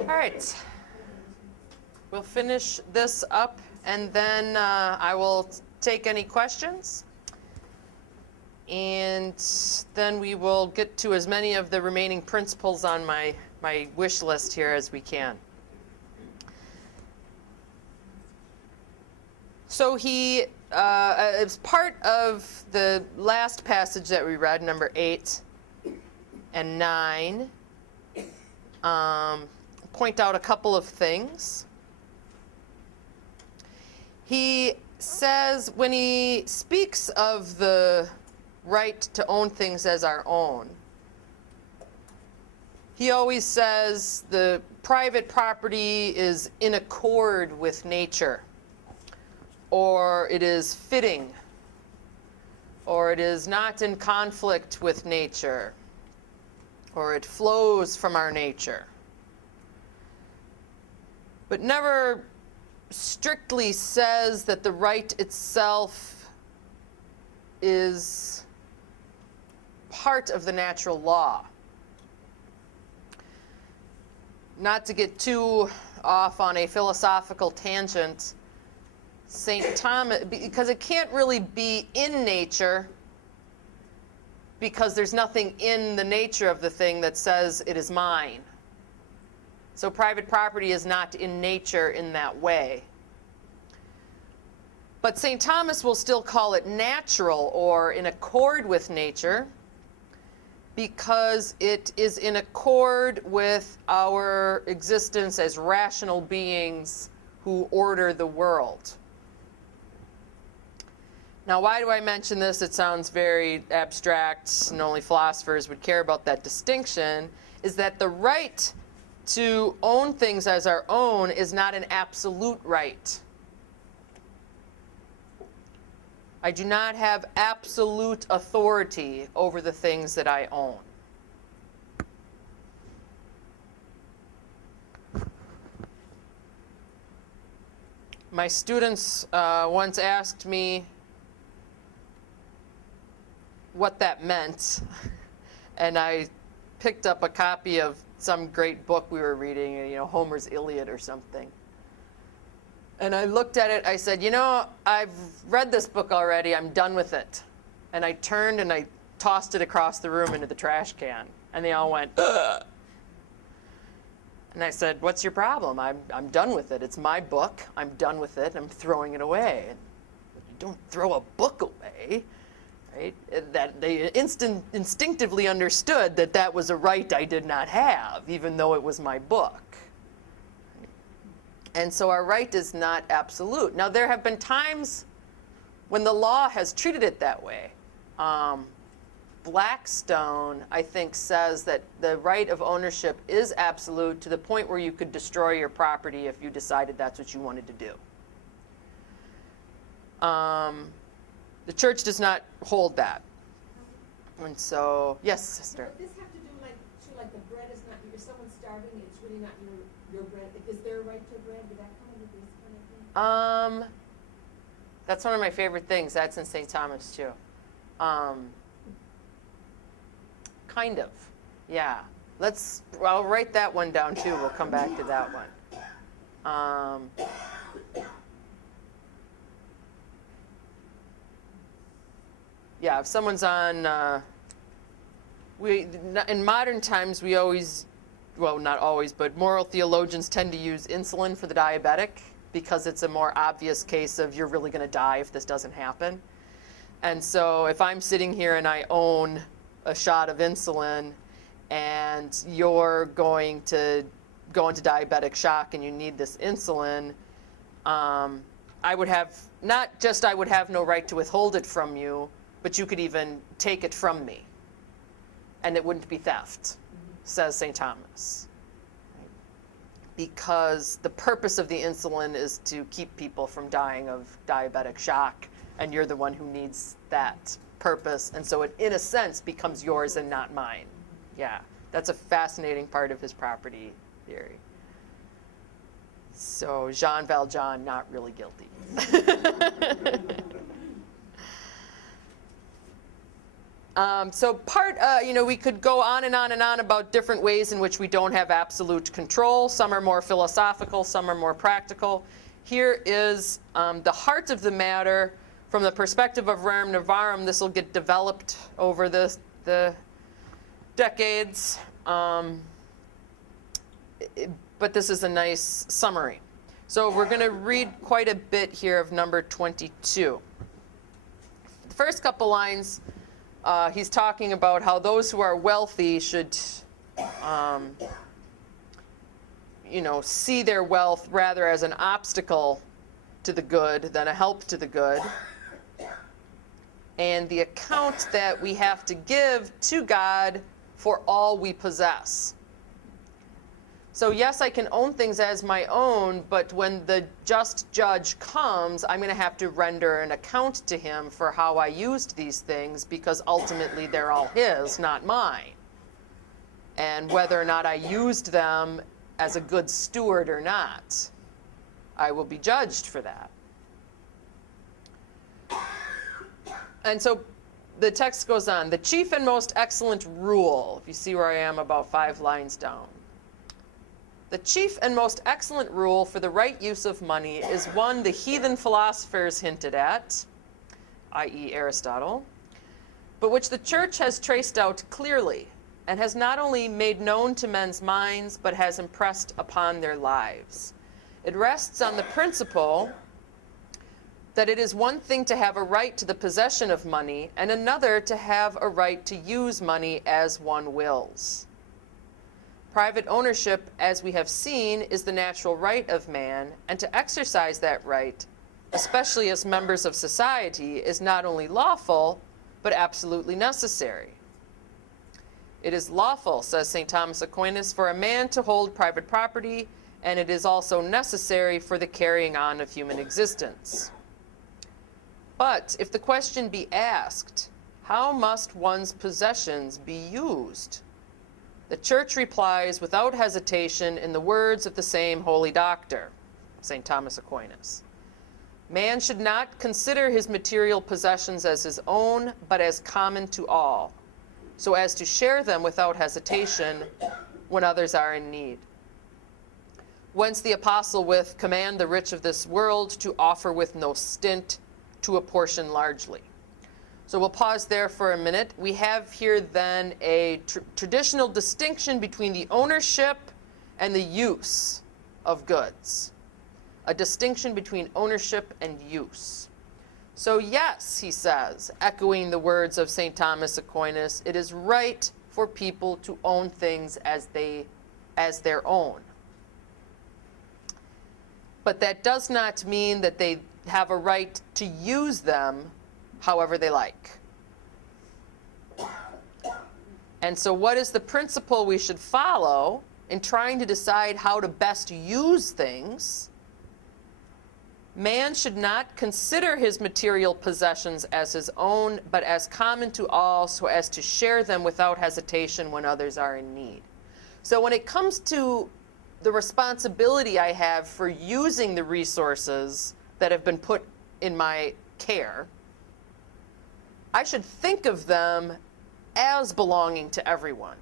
All right. We'll finish this up, and then I will take any questions. And then we will get to as many of the remaining principles on my wish list here as we can. So he, as part of the last passage that we read, number 8 and 9, point out a couple of things. He says, when he speaks of the right to own things as our own, he always says the private property is in accord with nature, or it is fitting, or it is not in conflict with nature, or it flows from our nature. But never strictly says that the right itself is part of the natural law. Not to get too off on a philosophical tangent, St. Thomas, because it can't really be in nature, because there's nothing in the nature of the thing that says it is mine. So private property is not in nature in that way. But St. Thomas will still call it natural or in accord with nature, because it is in accord with our existence as rational beings who order the world. Now, why do I mention this? It sounds very abstract, and only philosophers would care about that distinction, is that the right to own things as our own is not an absolute right. I do not have absolute authority over the things that I own. My students once asked me what that meant, and I picked up a copy of some great book we were reading, you know, Homer's Iliad or something. And I looked at it, I said, you know, I've read this book already, I'm done with it. And I turned and I tossed it across the room into the trash can. And they all went, ugh. And I said, what's your problem? I'm done with it. It's my book. I'm done with it. I'm throwing it away. And you don't throw a book away, right? That they instinctively understood that that was a right I did not have, even though it was my book. And so our right is not absolute. Now, there have been times when the law has treated it that way. Blackstone, I think, says that the right of ownership is absolute to the point where you could destroy your property if you decided that's what you wanted to do. The church does not hold that. And so, yes, sister? Does this have to do like the bread is not, if someone's starving, it's really not your bread. Is there a right to bread? Did that come into this kind of thing? That's one of my favorite things. That's in St. Thomas, too. Kind of, yeah. I'll write that one down, too. We'll come back to that one. Yeah, if someone's on, in modern times, we always, well, not always, but moral theologians tend to use insulin for the diabetic because it's a more obvious case of you're really going to die if this doesn't happen. And so if I'm sitting here and I own a shot of insulin and you're going to go into diabetic shock and you need this insulin, I would have, not just I would have no right to withhold it from you, but you could even take it from me. And it wouldn't be theft, says St. Thomas. Because the purpose of the insulin is to keep people from dying of diabetic shock, and you're the one who needs that purpose, and so it, in a sense, becomes yours and not mine. Yeah, that's a fascinating part of his property theory. So Jean Valjean, not really guilty. We could go on and on and on about different ways in which we don't have absolute control. Some are more philosophical, some are more practical. Here is the heart of the matter from the perspective of Rerum Novarum. This will get developed over the decades, but this is a nice summary. So we're going to read quite a bit here of number 22. The first couple lines, he's talking about how those who are wealthy should, see their wealth rather as an obstacle to the good than a help to the good. And the account that we have to give to God for all we possess. So yes, I can own things as my own, but when the just judge comes, I'm going to have to render an account to him for how I used these things, because ultimately they're all his, not mine. And whether or not I used them as a good steward or not, I will be judged for that. And so the text goes on. The chief and most excellent rule, if you see where I am about 5 lines down. The chief and most excellent rule for the right use of money is one the heathen philosophers hinted at, i.e. Aristotle, but which the Church has traced out clearly and has not only made known to men's minds, but has impressed upon their lives. It rests on the principle that it is one thing to have a right to the possession of money and another to have a right to use money as one wills. Private ownership, as we have seen, is the natural right of man, and to exercise that right, especially as members of society, is not only lawful, but absolutely necessary. It is lawful, says St. Thomas Aquinas, for a man to hold private property, and it is also necessary for the carrying on of human existence. But if the question be asked, how must one's possessions be used? The Church replies without hesitation in the words of the same holy doctor, St. Thomas Aquinas. Man should not consider his material possessions as his own, but as common to all, so as to share them without hesitation when others are in need. Whence the apostle with command the rich of this world to offer with no stint, to apportion largely. So we'll pause there for a minute. We have here then a traditional distinction between the ownership and the use of goods. A distinction between ownership and use. So yes, he says, echoing the words of St. Thomas Aquinas, it is right for people to own things as their own. But that does not mean that they have a right to use them however they like. And so what is the principle we should follow in trying to decide how to best use things? Man should not consider his material possessions as his own, but as common to all, so as to share them without hesitation when others are in need. So when it comes to the responsibility I have for using the resources that have been put in my care, I should think of them as belonging to everyone,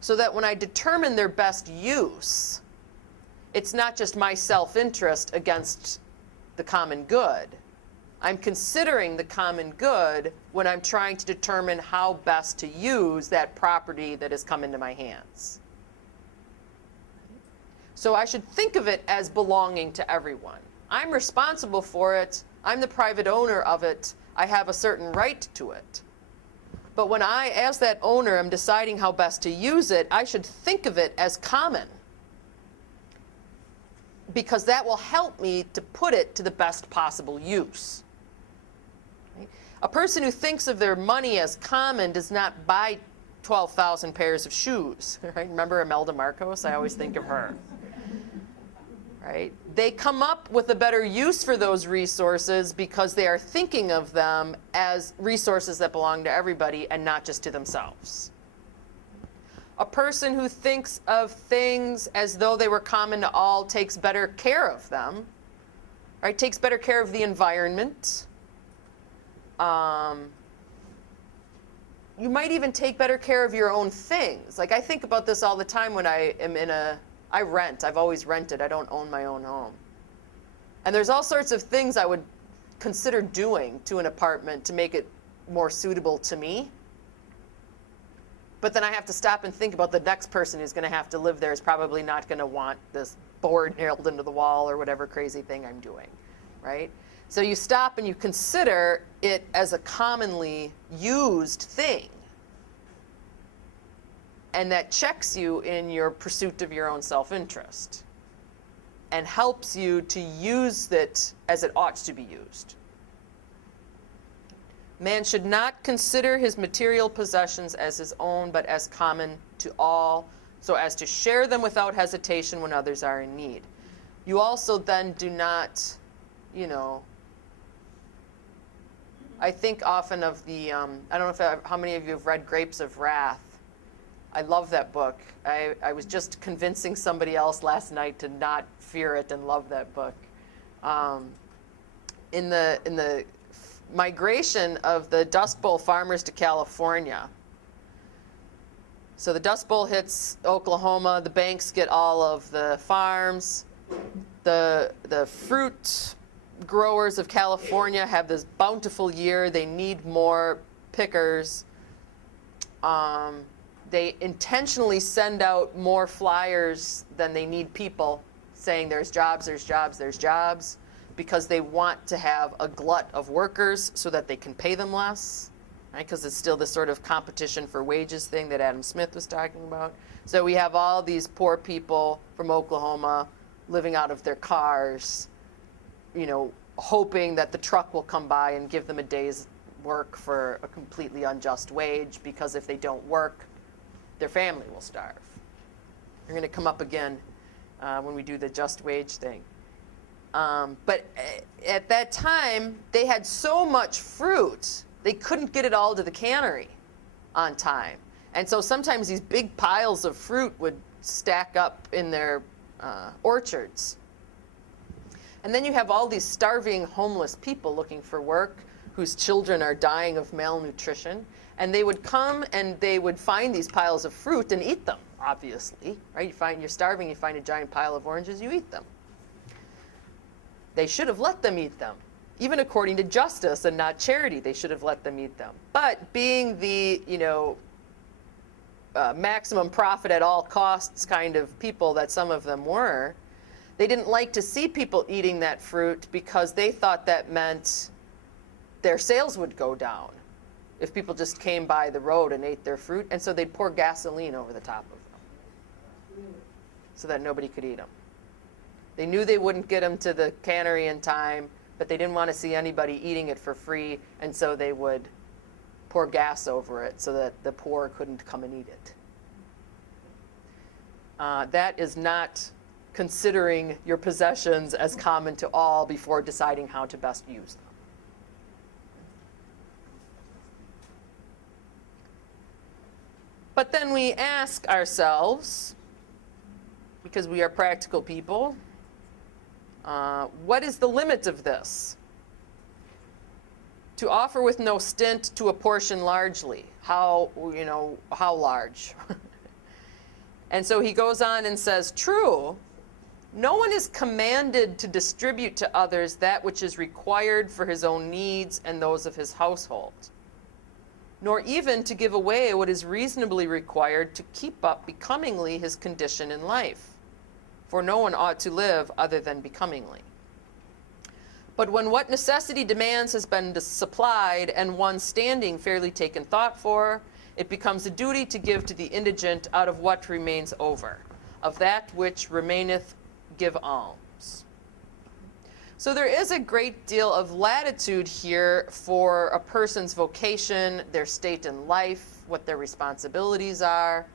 so that when I determine their best use, it's not just my self-interest against the common good. I'm considering the common good when I'm trying to determine how best to use that property that has come into my hands. So I should think of it as belonging to everyone. I'm responsible for it. I'm the private owner of it. I have a certain right to it. But when I, as that owner, am deciding how best to use it, I should think of it as common, because that will help me to put it to the best possible use. Right? A person who thinks of their money as common does not buy 12,000 pairs of shoes. Right? Remember Imelda Marcos? I always think of her. Right? They come up with a better use for those resources because they are thinking of them as resources that belong to everybody and not just to themselves. A person who thinks of things as though they were common to all takes better care of them, right? Takes better care of the environment, you might even take better care of your own things. Like I think about this all the time when I am I rent. I've always rented. I don't own my own home. And there's all sorts of things I would consider doing to an apartment to make it more suitable to me. But then I have to stop and think about the next person who's going to have to live there is probably not going to want this board nailed into the wall or whatever crazy thing I'm doing, right? So you stop and you consider it as a commonly used thing. And that checks you in your pursuit of your own self-interest and helps you to use it as it ought to be used. Man should not consider his material possessions as his own, but as common to all, so as to share them without hesitation when others are in need. You also then do not, I think often of the, I don't know how many of you have read Grapes of Wrath. I love that book. I was just convincing somebody else last night to not fear it and love that book. In the migration of the Dust Bowl farmers to California. So the Dust Bowl hits Oklahoma. The banks get all of the farms. The fruit growers of California have this bountiful year. They need more pickers. They intentionally send out more flyers than they need people, saying there's jobs, there's jobs, there's jobs, because they want to have a glut of workers so that they can pay them less, right? Because it's still this sort of competition for wages thing that Adam Smith was talking about. So we have all these poor people from Oklahoma living out of their cars, hoping that the truck will come by and give them a day's work for a completely unjust wage, because if they don't work, their family will starve. They're going to come up again when we do the just wage thing. But at that time, they had so much fruit, they couldn't get it all to the cannery on time. And so sometimes these big piles of fruit would stack up in their orchards. And then you have all these starving, homeless people looking for work whose children are dying of malnutrition. And they would come and they would find these piles of fruit and eat them, obviously, right? You're starving, you find a giant pile of oranges, you eat them. They should have let them eat them. Even according to justice and not charity, they should have let them eat them. But being the, maximum profit at all costs kind of people that some of them were, they didn't like to see people eating that fruit because they thought that meant their sales would go down if people just came by the road and ate their fruit. And so they'd pour gasoline over the top of them so that nobody could eat them. They knew they wouldn't get them to the cannery in time, but they didn't want to see anybody eating it for free, and so they would pour gas over it so that the poor couldn't come and eat it. That is not considering your possessions as common to all before deciding how to best use them. But then we ask ourselves, because we are practical people, what is the limit of this? To offer with no stint, to apportion largely. How large? And so he goes on and says, true, no one is commanded to distribute to others that which is required for his own needs and those of his household, nor even to give away what is reasonably required to keep up becomingly his condition in life. For no one ought to live other than becomingly. But when what necessity demands has been supplied and one's standing fairly taken thought for, it becomes a duty to give to the indigent out of what remains over. Of that which remaineth, give alms. So there is a great deal of latitude here for a person's vocation, their state in life, what their responsibilities are.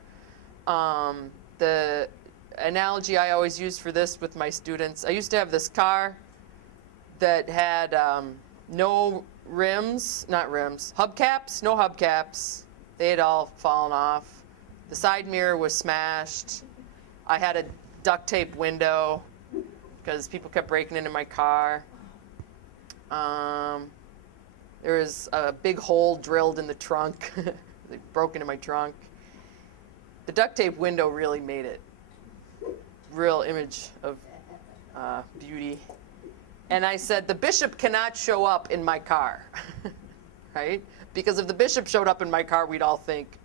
The analogy I always use for this with my students, I used to have this car that had no rims, not rims, hubcaps, no hubcaps. They had all fallen off. The side mirror was smashed. I had a duct tape window because people kept breaking into my car. There was a big hole drilled in the trunk. They broke into my trunk. The duct tape window really made it. Real image of beauty. And I said, the bishop cannot show up in my car, right? Because if the bishop showed up in my car, we'd all think,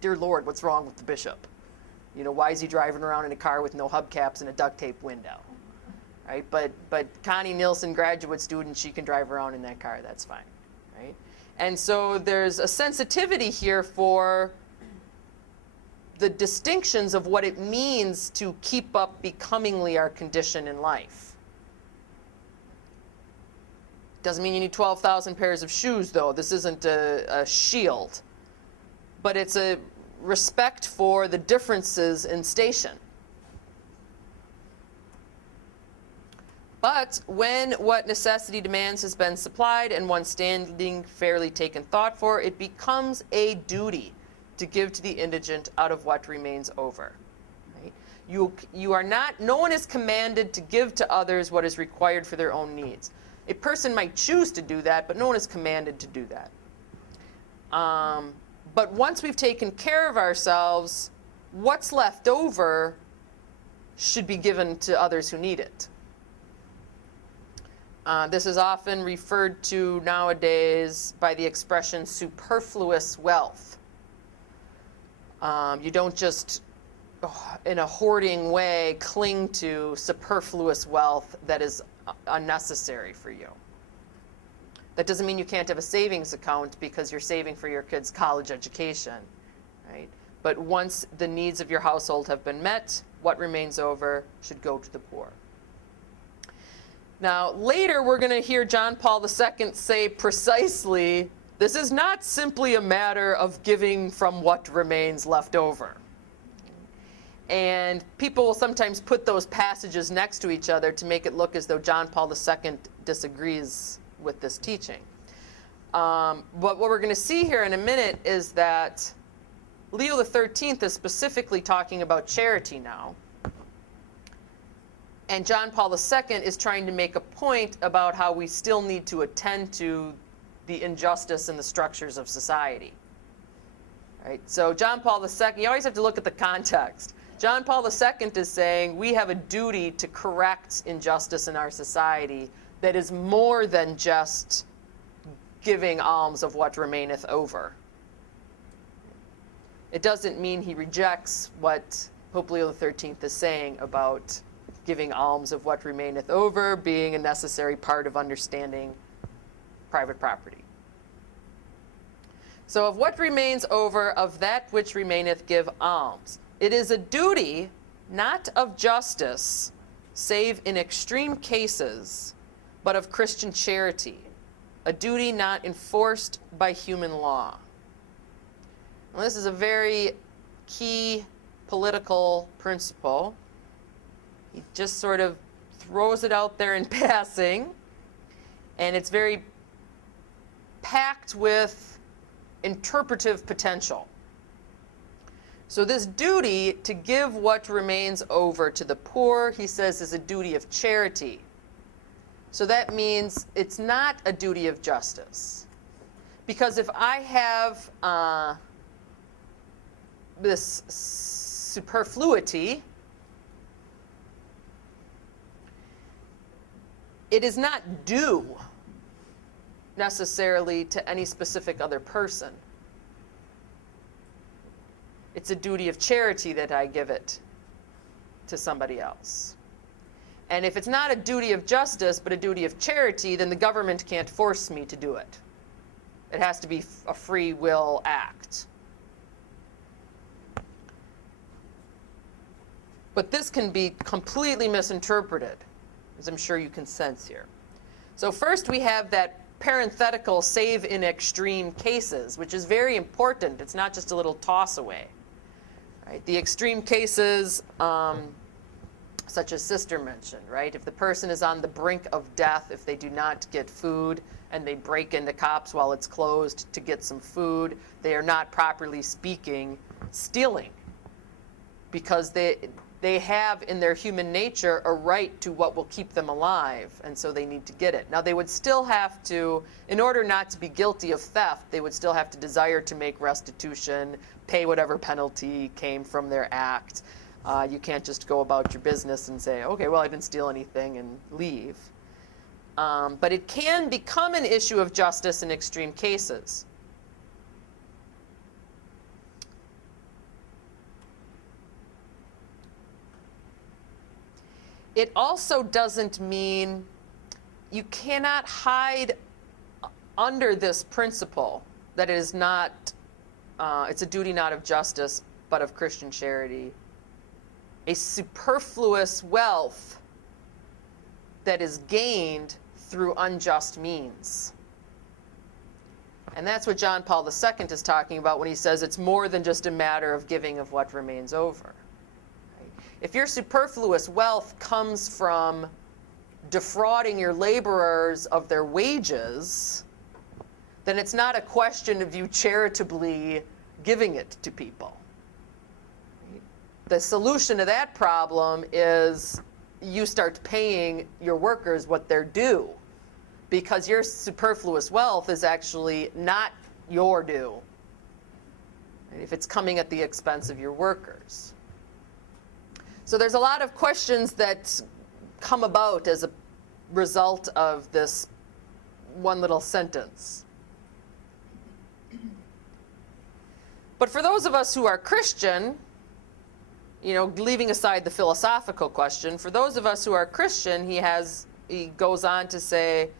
dear Lord, what's wrong with the bishop? You know, why is he driving around in a car with no hubcaps and a duct tape window? Right? But Connie Nielsen, graduate student, she can drive around in that car. That's fine, right? And so there's a sensitivity here for the distinctions of what it means to keep up becomingly our condition in life. Doesn't mean you need 12,000 pairs of shoes, though. This isn't a shield. But it's a respect for the differences in station. But when what necessity demands has been supplied and one's standing fairly taken thought for, it becomes a duty to give to the indigent out of what remains over. Right? You are not, no one is commanded to give to others what is required for their own needs. A person might choose to do that, but no one is commanded to do that. But once we've taken care of ourselves, what's left over should be given to others who need it. This is often referred to nowadays by the expression superfluous wealth. You don't just, in a hoarding way, cling to superfluous wealth that is unnecessary for you. That doesn't mean you can't have a savings account because you're saving for your kid's college education, right? But once the needs of your household have been met, what remains over should go to the poor. Now, later we're going to hear John Paul II say precisely, this is not simply a matter of giving from what remains left over. And people will sometimes put those passages next to each other to make it look as though John Paul II disagrees with this teaching. But what we're going to see here in a minute is that Leo XIII is specifically talking about charity now. And John Paul II is trying to make a point about how we still need to attend to the injustice in the structures of society. Right? So John Paul II, you always have to look at the context. John Paul II is saying we have a duty to correct injustice in our society that is more than just giving alms of what remaineth over. It doesn't mean he rejects what Pope Leo XIII is saying about giving alms of what remaineth over being a necessary part of understanding private property. So of what remains over, of that which remaineth, give alms. It is a duty, not of justice, save in extreme cases, but of Christian charity, a duty not enforced by human law. Well, this is a very key political principle. He just sort of throws it out there in passing, and it's very packed with interpretive potential. So this duty to give what remains over to the poor, he says, is a duty of charity. So that means it's not a duty of justice. Because if I have this superfluity, it is not due necessarily to any specific other person. It's a duty of charity that I give it to somebody else. And if it's not a duty of justice, but a duty of charity, then the government can't force me to do it. It has to be a free will act. But this can be completely misinterpreted, as I'm sure you can sense here. So first we have that parenthetical save in extreme cases, which is very important. It's not just a little toss away. Right? The extreme cases, such as Sister mentioned, right? If the person is on the brink of death, if they do not get food and they break into Cops while it's closed to get some food, they are not, properly speaking, stealing, because they they have in their human nature a right to what will keep them alive, and so they need to get it. Now, they would still have to, in order not to be guilty of theft, they would still have to desire to make restitution, pay whatever penalty came from their act. You can't just go about your business and say, okay, well, I didn't steal anything, and leave. But it can become an issue of justice in extreme cases. It also doesn't mean you cannot hide under this principle that it is not, it's a duty not of justice, but of Christian charity, a superfluous wealth that is gained through unjust means. And that's what John Paul II is talking about when he says it's more than just a matter of giving of what remains over. If your superfluous wealth comes from defrauding your laborers of their wages, then it's not a question of you charitably giving it to people. The solution to that problem is you start paying your workers what they're due, because your superfluous wealth is actually not your due, if it's coming at the expense of your workers. So there's a lot of questions that come about as a result of this one little sentence. But for those of us who are Christian, leaving aside the philosophical question, for those of us who are Christian, he goes on to say,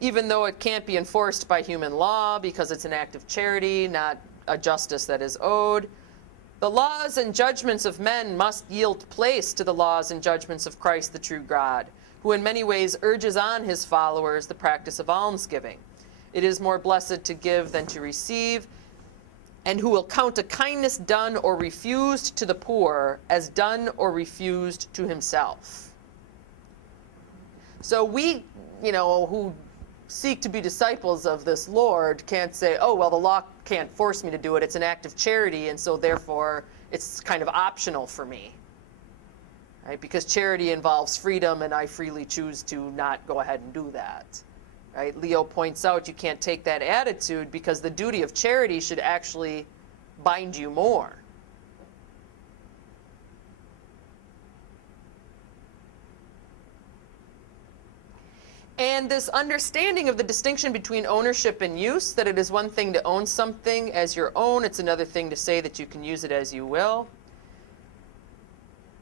even though it can't be enforced by human law because it's an act of charity, not a justice that is owed, the laws and judgments of men must yield place to the laws and judgments of Christ, the true God, who in many ways urges on his followers the practice of almsgiving. It is more blessed to give than to receive, and who will count a kindness done or refused to the poor as done or refused to himself. So we, who seek to be disciples of this Lord can't say, oh, well, the law can't force me to do it. It's an act of charity, and so therefore it's kind of optional for me. Right? Because charity involves freedom, and I freely choose to not go ahead and do that. Right? Leo points out you can't take that attitude because the duty of charity should actually bind you more. And this understanding of the distinction between ownership and use, that it is one thing to own something as your own, it's another thing to say that you can use it as you will.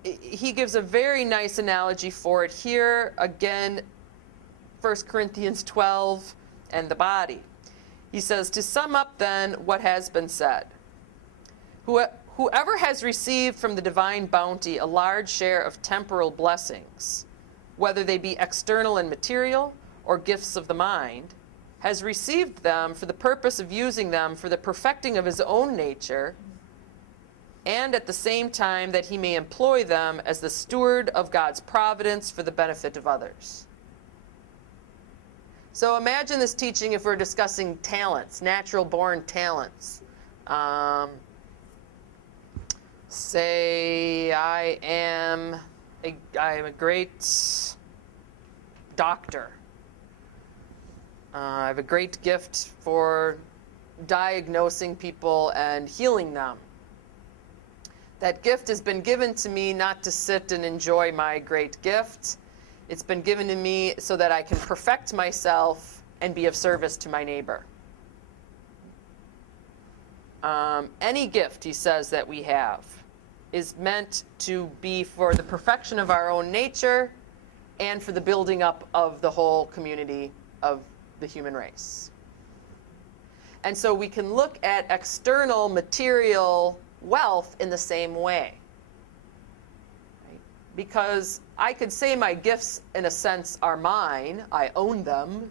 He gives a very nice analogy for it here. Again, 1 Corinthians 12 and the body. He says, to sum up then what has been said, whoever has received from the divine bounty a large share of temporal blessings, whether they be external and material or gifts of the mind, has received them for the purpose of using them for the perfecting of his own nature, and at the same time that he may employ them as the steward of God's providence for the benefit of others. So imagine this teaching if we're discussing talents, natural-born talents. Say I am a great doctor. I have a great gift for diagnosing people and healing them. That gift has been given to me not to sit and enjoy my great gift. It's been given to me so that I can perfect myself and be of service to my neighbor. Any gift, he says, that we have is meant to be for the perfection of our own nature and for the building up of the whole community of the human race. And so we can look at external material wealth in the same way. Right? Because I could say my gifts, in a sense, are mine. I own them.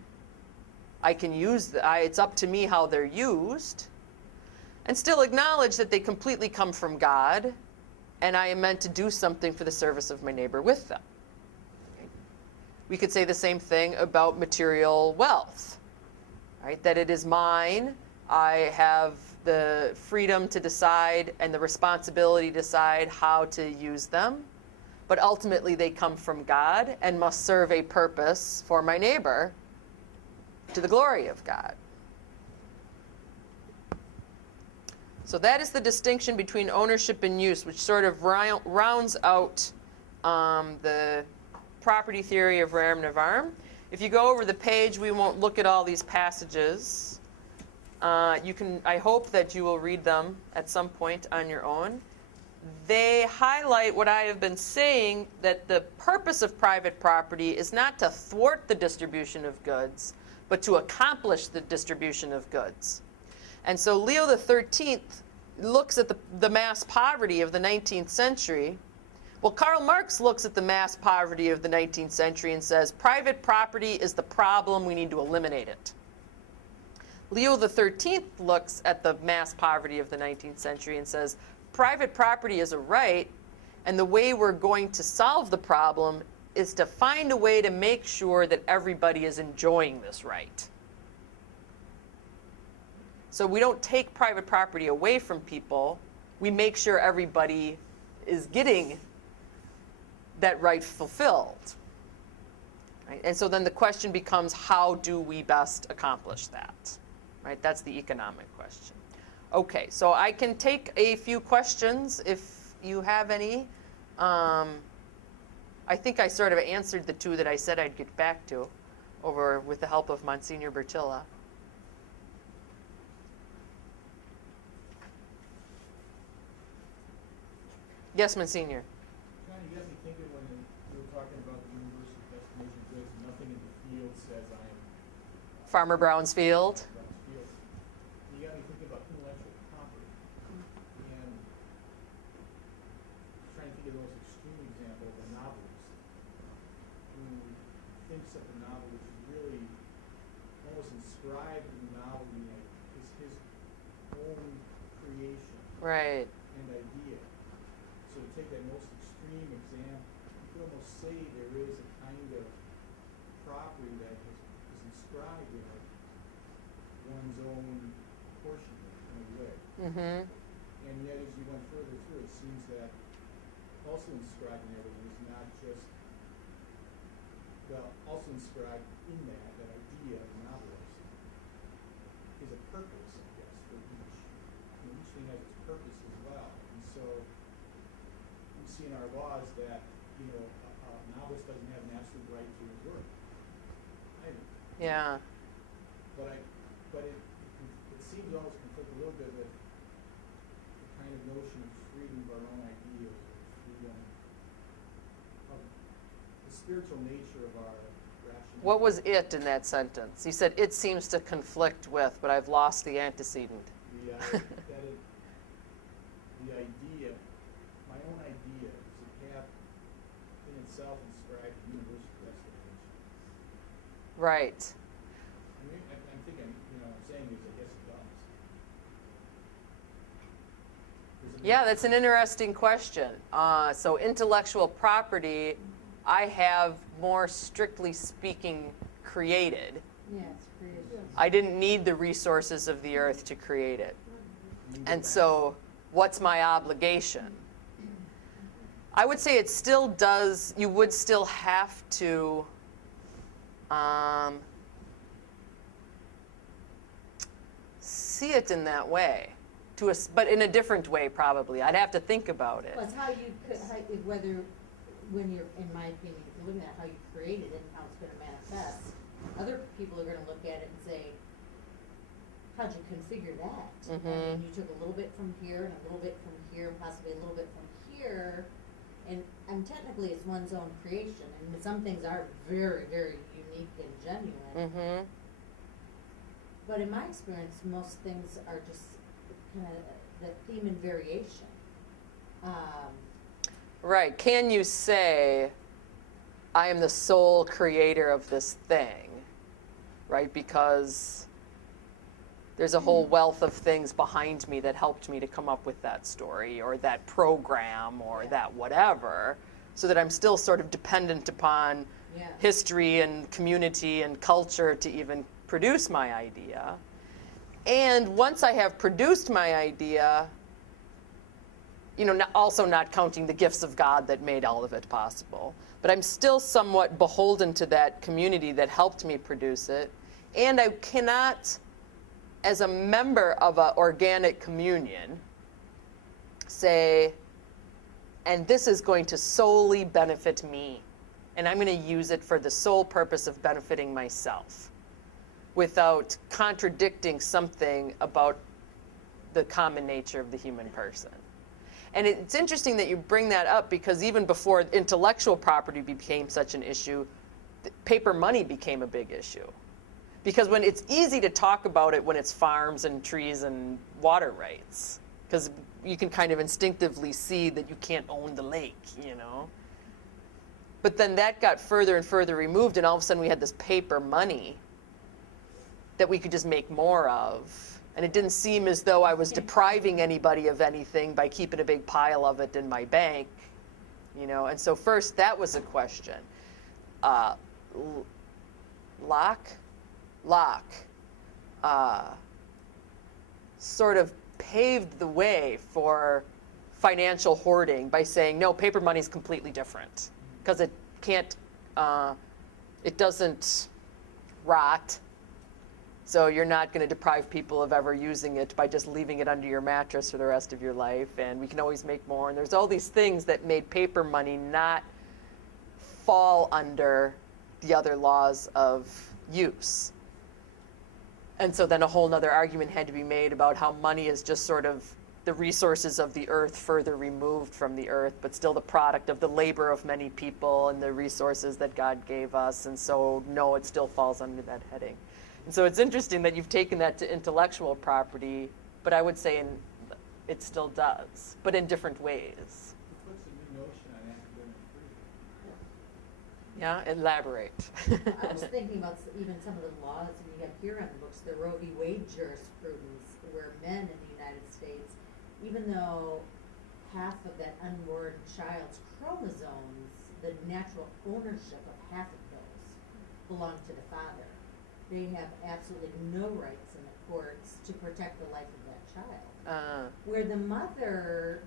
I can use them. It's up to me how they're used. And still acknowledge that they completely come from God, and I am meant to do something for the service of my neighbor with them. Okay? We could say the same thing about material wealth, right? That it is mine. I have the freedom to decide and the responsibility to decide how to use them. but ultimately they come from God and must serve a purpose for my neighbor to the glory of God. So that is the distinction between ownership and use, which sort of rounds out the property theory of Rerum Novarum. If you go over the page, we won't look at all these passages. I hope that you will read them at some point on your own. They highlight what I have been saying, that the purpose of private property is not to thwart the distribution of goods, but to accomplish the distribution of goods. And so Leo XIII looks at the mass poverty of the 19th century. Well, Karl Marx looks at the mass poverty of the 19th century and says, private property is the problem, we need to eliminate it. Leo XIII looks at the mass poverty of the 19th century and says, private property is a right, and the way we're going to solve the problem is to find a way to make sure that everybody is enjoying this right. So we don't take private property away from people, we make sure everybody is getting that right fulfilled. Right? And so then the question becomes, how do we best accomplish that? Right? That's the economic question. Okay, so I can take a few questions if you have any. I think I sort of answered the two that I said I'd get back to over with the help of Monsignor Bertilla. Yes, Monsignor. John, you got me thinking when you were talking about the universal destination goods, nothing in the field says I am Farmer Brownsfield. Brownsfield. You got me thinking about intellectual property. And trying to think of the most extreme example of a novelist who thinks that the novel is really almost inscribed in the novel is his own creation Right. and idea. So to take that most extreme example, you could almost say there is a kind of property that is inscribed in it, one's own portion in a way. Mm-hmm. And yet as you went further through, it seems that also inscribed in everything is not just, well, also inscribed in that idea of the novelist is a purpose, I guess, for each. And each thing has its purpose as well. And so we see in our laws that, a novelist doesn't have an absolute right to his work. Yeah. But it seems to almost conflict a little bit with the kind of notion of freedom of our own ideas, or freedom of the spiritual nature of our rationality. What was it in that sentence? You said it seems to conflict with, but I've lost the antecedent. The idea, my own idea, is a path in itself inscribed in universal destination. Right. I mean, I'm thinking, I'm saying this, I guess it does. Does it Yeah, make that's an sense? interesting question. So intellectual property, I have more strictly speaking created. Yeah, it's creative. I didn't need the resources of the earth to create it. And so what's my obligation? I would say it still does, you would still have to see it in that way, but in a different way probably. I'd have to think about it. Well, it's how you could, whether, when you're, in my opinion, if you're looking at how you created it and how it's gonna manifest, other people are gonna look at it and say, how'd you configure that? Mhm. I mean, you took a little bit from here and a little bit from here, and possibly a little bit from here, and technically it's one's own creation, and some things are very, very unique and genuine. Mm-hmm. But in my experience, most things are just kind of the theme and variation. Right. Can you say, I am the sole creator of this thing, right? Because there's a whole wealth of things behind me that helped me to come up with that story or that program or that whatever, so that I'm still sort of dependent upon Yeah. history and community and culture to even produce my idea. And once I have produced my idea, also not counting the gifts of God that made all of it possible. But I'm still somewhat beholden to that community that helped me produce it. And I cannot, as a member of an organic communion, say, and this is going to solely benefit me, and I'm going to use it for the sole purpose of benefiting myself, without contradicting something about the common nature of the human person. And it's interesting that you bring that up, because even before intellectual property became such an issue, paper money became a big issue. Because when it's easy to talk about it when it's farms and trees and water rights, because you can kind of instinctively see that you can't own the lake, But then that got further and further removed, and all of a sudden we had this paper money that we could just make more of. And it didn't seem as though I was depriving anybody of anything by keeping a big pile of it in my bank, And so first, that was a question. Locke sort of paved the way for financial hoarding by saying, no, paper money is completely different, because it can't, it doesn't rot. So you're not going to deprive people of ever using it by just leaving it under your mattress for the rest of your life. And we can always make more. And there's all these things that made paper money not fall under the other laws of use. And so then a whole other argument had to be made about how money is just sort of the resources of the earth further removed from the earth, but still the product of the labor of many people and the resources that God gave us. And so, no, it still falls under that heading. And so it's interesting that you've taken that to intellectual property, but I would say it still does, but in different ways. It puts a new notion on academic freedom. Yeah, elaborate. I was thinking about even some of the laws we have here on the books, the Roe v. Wade jurisprudence, where men in the United States, even though half of that unborn child's chromosomes, the natural ownership of half of those belong to the father. They have absolutely no rights in the courts to protect the life of that child. Where the mother,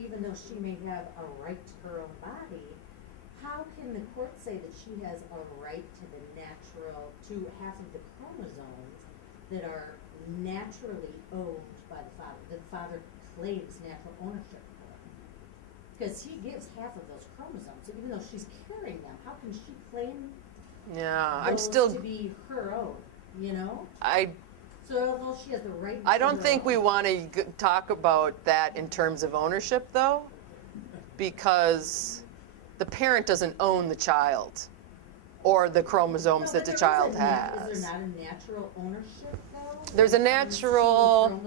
even though she may have a right to her own body, how can the court say that she has a right to half of the chromosomes that are naturally owned by the father? The father claims natural ownership for them. Because he gives half of those chromosomes. So even though she's carrying them, how can she claim to be her own, So although she has the right to I don't think we want to talk about that in terms of ownership, though, because the parent doesn't own the child or the chromosomes that the child has. Is there not a natural ownership, though? There's a natural,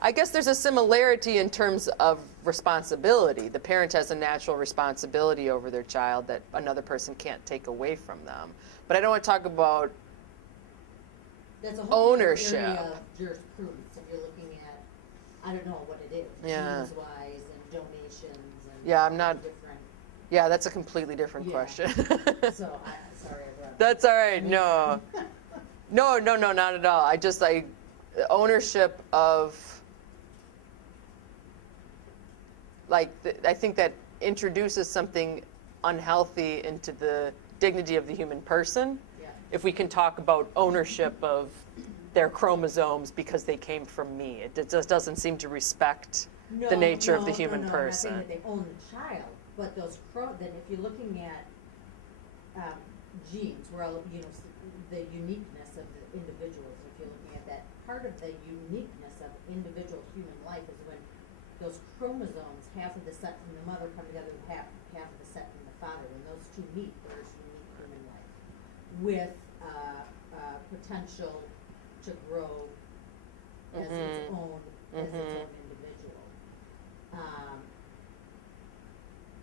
I guess there's a similarity in terms of responsibility. The parent has a natural responsibility over their child that another person can't take away from them. But I don't want to talk about That's a whole ownership. Area of jurisprudence, if you're looking at, I don't know what it is, genes-wise and donations and I'm not. different. Yeah, that's a completely different question. So, sorry, I brought That's all right. No, not at all. Ownership of, I think that introduces something unhealthy into the dignity of the human person. Yeah. If we can talk about ownership of their chromosomes because they came from me, it just doesn't seem to respect the nature of the human person. I'm not saying that they own the child, but those then if you're looking at genes, where the uniqueness of the individuals, if you're looking at that, part of the uniqueness of individual human life is when those chromosomes, half of the set from the mother come together with half of the set from the father. When those two meet, there's unique human life with potential to grow as its own individual.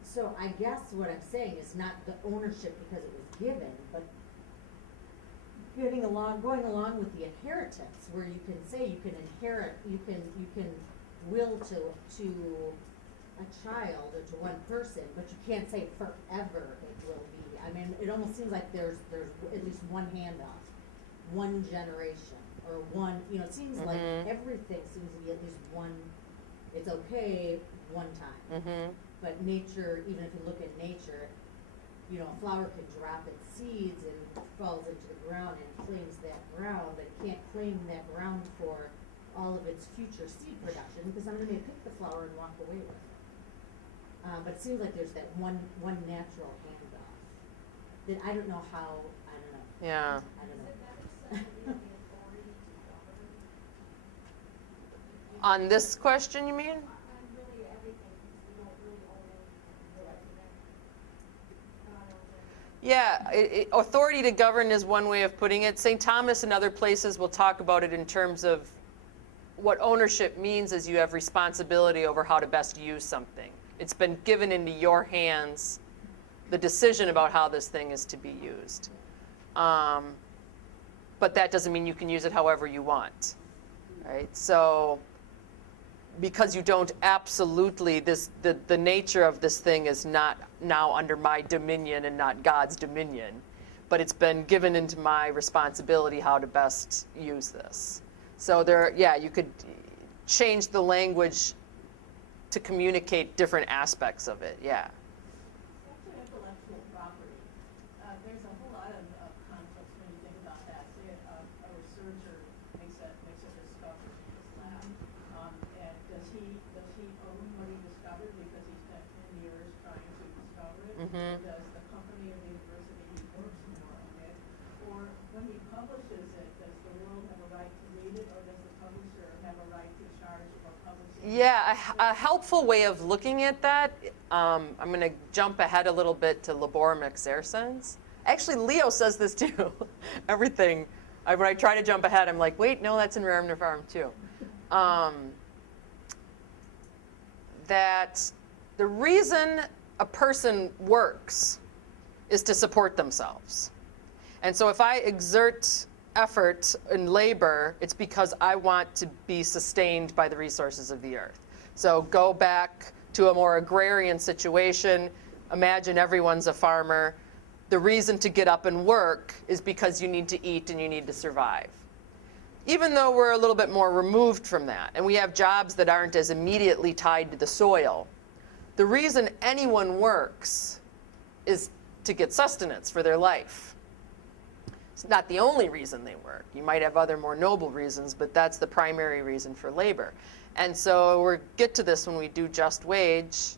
So I guess what I'm saying is not the ownership because it was given, but going along with the inheritance, where you can say you can inherit, you can will to a child or to one person, but you can't say forever it will be. I mean, it almost seems like there's at least one handoff, one generation, or one. It seems like everything seems to be at least one it's okay one time. Mm-hmm. But nature, even if you look at nature, you know, a flower can drop its seeds and falls into the ground and claims that ground, but it can't claim that ground for all of its future seed production, because somebody may pick the flower and walk away with it. But it seems like there's that one natural handoff. That I don't know how, I don't know. Yeah. I don't know. On this question, you mean? Yeah, authority to govern is one way of putting it. St. Thomas and other places will talk about it in terms of what ownership means is you have responsibility over how to best use something. It's been given into your hands, the decision about how this thing is to be used. But that doesn't mean you can use it however you want, right? So because you don't absolutely, the nature of this thing is not now under my dominion and not God's dominion, but it's been given into my responsibility how to best use this. So there, yeah, you could change the language to communicate different aspects of it, yeah. Actually, intellectual property. There's a whole lot of conflicts when you think about that. Say a researcher makes a discovery in his lab, and does he own what he discovered because he spent 10 years trying to discover it? Mm-hmm. Or does the company or the university he works for own it? Or when he publishes it, does the world have a right to read it, or does the publisher have a right to charge for publishing it? Yeah, a helpful way of looking at that, I'm going to jump ahead a little bit to Laborem Exercens. Actually, Leo says this too. Everything, when I try to jump ahead, I'm like, wait, no, that's in Rerum Novarum too. That the reason a person works is to support themselves. And so if I exert effort and labor, it's because I want to be sustained by the resources of the earth. So go back to a more agrarian situation. Imagine everyone's a farmer. The reason to get up and work is because you need to eat and you need to survive. Even though we're a little bit more removed from that, and we have jobs that aren't as immediately tied to the soil, the reason anyone works is to get sustenance for their life. It's not the only reason they work. You might have other more noble reasons, but that's the primary reason for labor. And so we'll get to this when we do just wage.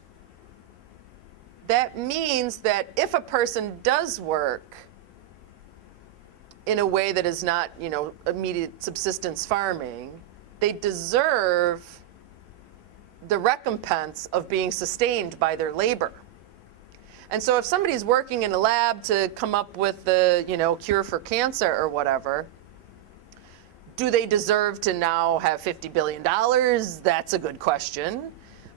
That means that if a person does work in a way that is not, you know, immediate subsistence farming, they deserve the recompense of being sustained by their labor. And so if somebody's working in a lab to come up with the, you know, cure for cancer or whatever, do they deserve to now have $50 billion? That's a good question.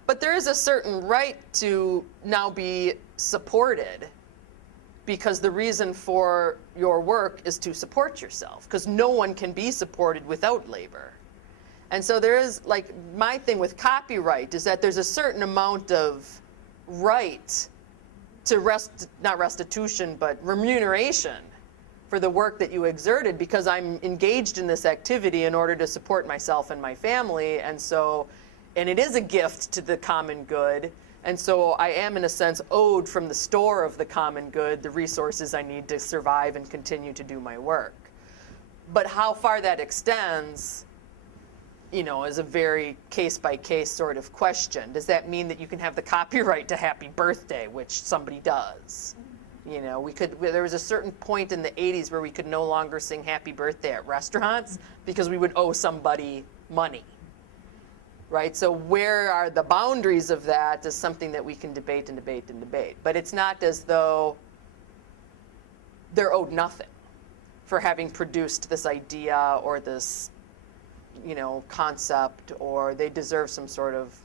But there is a certain right to now be supported, because the reason for your work is to support yourself, because no one can be supported without labor. And so there is, like, my thing with copyright is that there's a certain amount of right to not restitution, but remuneration for the work that you exerted, because I'm engaged in this activity in order to support myself and my family. And so, and it is a gift to the common good. And so I am, in a sense, owed from the store of the common good the resources I need to survive and continue to do my work. But how far that extends, you know, is a very case-by-case sort of question. Does that mean that you can have the copyright to Happy Birthday, which somebody does? You know, there was a certain point in the 80s where we could no longer sing Happy Birthday at restaurants because we would owe somebody money, right? So where are the boundaries of that is something that we can debate and debate and debate. But it's not as though they're owed nothing for having produced this idea or this, you know, concept, or they deserve some sort of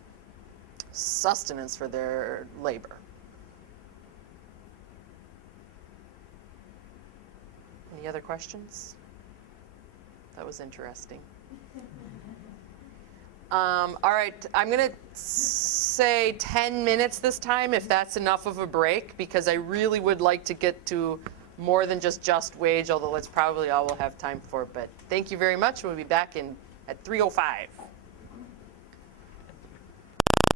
sustenance for their labor. Any other questions? That was interesting. All right, I'm going to say 10 minutes this time, if that's enough of a break, because I really would like to get to more than just wage, although that's probably all we'll have time for. But thank you very much. We'll be back at 3:05.